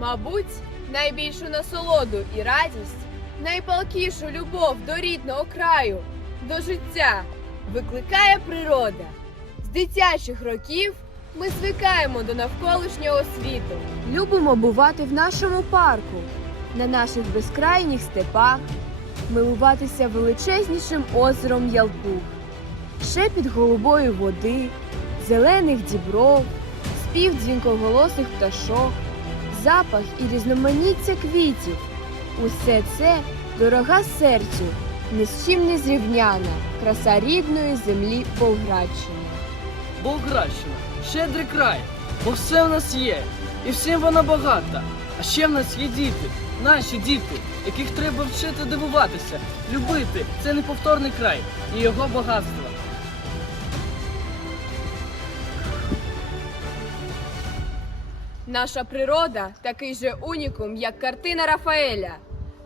Мабуть, найбільшу насолоду і радість, найпалкішу любов до рідного краю, до життя викликає природа. З дитячих років ми звикаємо до навколишнього світу. Любимо бувати в нашому парку, на наших безкрайніх степах, милуватися величезнішим озером Ялпух, шепіт голубої води, зелених дібров, спів дзвінкоголосих пташок, запах і різноманіття квітів. Усе це дорога серцю, ні з чим не зрівняна краса рідної землі Болградщини. Болградщина, щедрий край, бо все в нас є, і всім вона багата. А ще в нас є діти, наші діти, яких треба вчити дивуватися, любити. Це неповторний край і його багатство. Наша природа такий же унікум, як картина Рафаеля.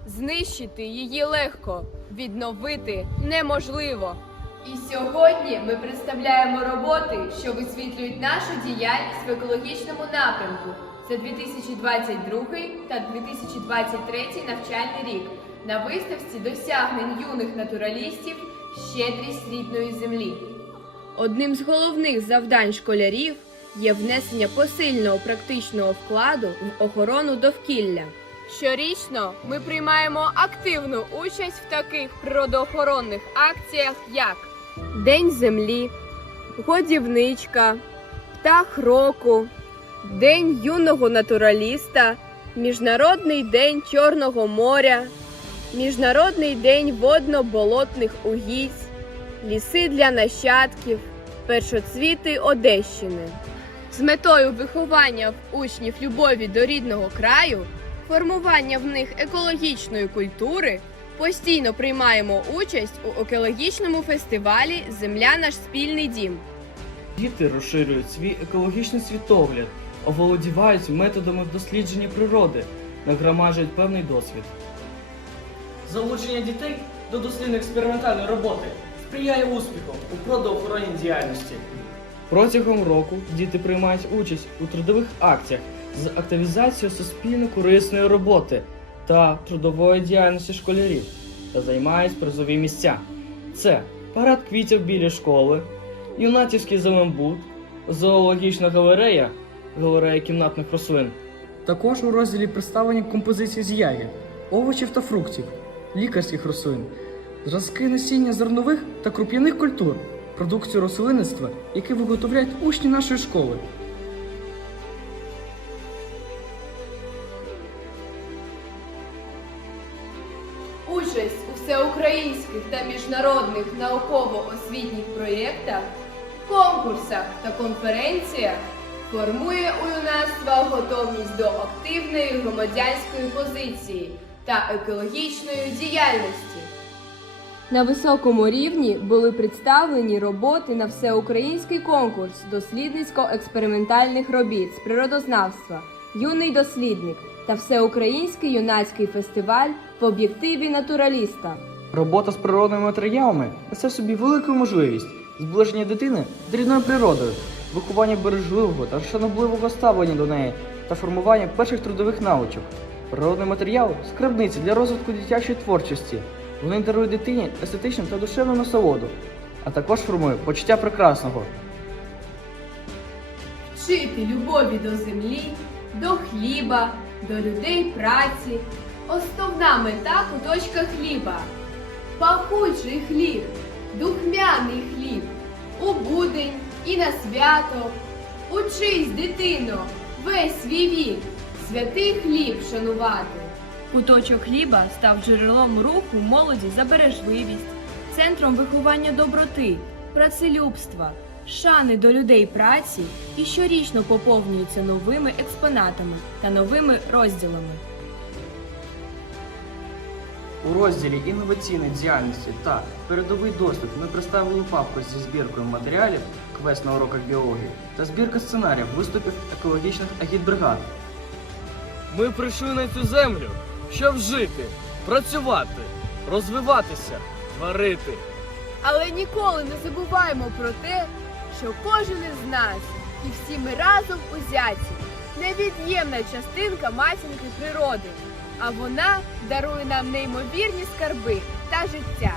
Знищити її легко, відновити неможливо. І сьогодні ми представляємо роботи, що висвітлюють нашу діяльність в екологічному напрямку. Це 2022 та 2023 навчальний рік на виставці досягнень юних натуралістів Щедрість рідної землі. Одним з головних завдань школярів є внесення посильного практичного вкладу в охорону довкілля. Щорічно ми приймаємо активну участь в таких природоохоронних акціях, як День землі, годівничка, птах року, День юного натураліста, Міжнародний день Чорного моря, Міжнародний день водно-болотних угідь, ліси для нащадків, першоцвіти Одещини. З метою виховання в учнів любові до рідного краю, формування в них екологічної культури, постійно приймаємо участь у екологічному фестивалі Земля наш спільний дім. Діти розширюють свій екологічний світогляд, оволодівають методами дослідження природи, нагромаджують певний досвід. Залучення дітей до дослідно-експериментальної роботи сприяє успіху у природоохоронній діяльності. Протягом року діти приймають участь у трудових акціях з активізацією суспільно-корисної роботи та трудової діяльності школярів та займають призові місця. Це парад квітів біля школи, юнатівський зеленбуд, зоологічна галерея, галерея кімнатних рослин. Також у розділі представлені композиції з ягід, овочів та фруктів, лікарських рослин, зразки насіння зернових та круп'яних культур, продукцію рослинництва, які виготовляють учні нашої школи. Участь у всеукраїнських та міжнародних науково-освітніх проєктах, конкурсах та конференціях формує у юнацтва готовність до активної громадянської позиції та екологічної діяльності. На високому рівні були представлені роботи на всеукраїнський конкурс дослідницько-експериментальних робіт з природознавства Юний дослідник та всеукраїнський юнацький фестиваль в об'єктиві натураліста. Робота з природними матеріалами несе в собі велику можливість зближення дитини з рідною природою, виховання бережливого та шанобливого ставлення до неї та формування перших трудових навичок. Природний матеріал скарбниці для розвитку дитячої творчості. Вони дарують дитині естетичну та душевну насолоду, а також формує почуття прекрасного. Вчити любові до землі, до хліба, до людей праці. Основна мета куточка хліба. Пахучий хліб, духмяний хліб, у будень і на свято. Учись, дитино, весь свій вік, святий хліб шанувати. Куточок хліба став джерелом руху молоді за бережливість, центром виховання доброти, працелюбства, шани до людей праці і щорічно поповнюється новими експонатами та новими розділами. У розділі інноваційної діяльності та передовий досвід ми представили папку зі збіркою матеріалів квест на уроках біології та збірка сценаріїв виступів екологічних агітбригад. Ми прийшли на цю землю, щоб жити, працювати, розвиватися, творити. Але ніколи не забуваємо про те, що кожен із нас і всі ми разом узяті невід'ємна частинка матінки природи, а вона дарує нам неймовірні скарби та життя.